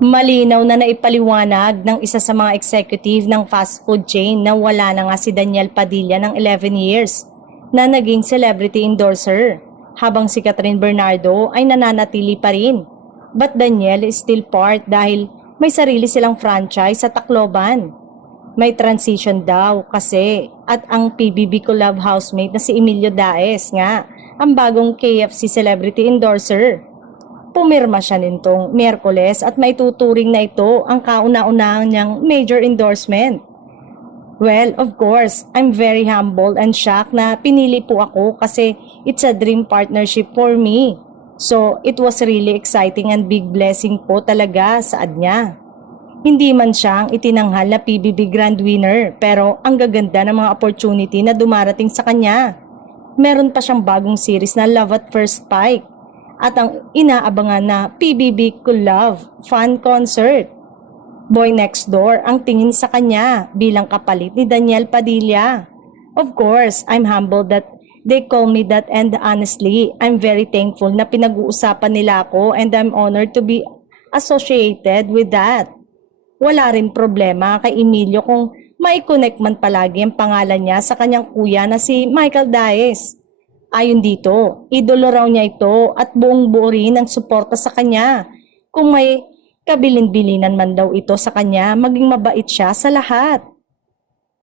Malinaw na naipaliwanag ng isa sa mga executive ng fast food chain na wala na nga si Daniel Padilla ng 11 years na naging celebrity endorser, habang si Catherine Bernardo ay nananatili pa rin. But Daniel is still part dahil may sarili silang franchise sa Tacloban. May transition daw kasi at ang PBB Collab housemate na si Emilio Daes nga ang bagong KFC celebrity endorser. Pumirma siya nitong Miyerkules at maituturing na ito ang kauna-unahang niyang major endorsement. Well, of course, I'm very humbled and shocked na pinili po ako kasi it's a dream partnership for me. So, it was really exciting and big blessing po talaga sa niya. Hindi man siya ang itinanghal na PBB Grand Winner, pero ang gaganda ng mga opportunity na dumarating sa kanya. Meron pa siyang bagong series na Love at First Spike at ang inaabangan na PBB Cool Love fan concert. Boy Next Door ang tingin sa kanya bilang kapalit ni Daniel Padilla. Of course, I'm humbled that they call me that, and honestly, I'm very thankful na pinag-uusapan nila ako and I'm honored to be associated with that. Wala rin problema kay Emilio kung mai-connect man palagi ang pangalan niya sa kanyang kuya na si Michael Daes. Ayon dito, idolo raw niya ito at buong buo rin ang suporta sa kanya. Kung may kabilin-bilinan man daw ito sa kanya, maging mabait siya sa lahat.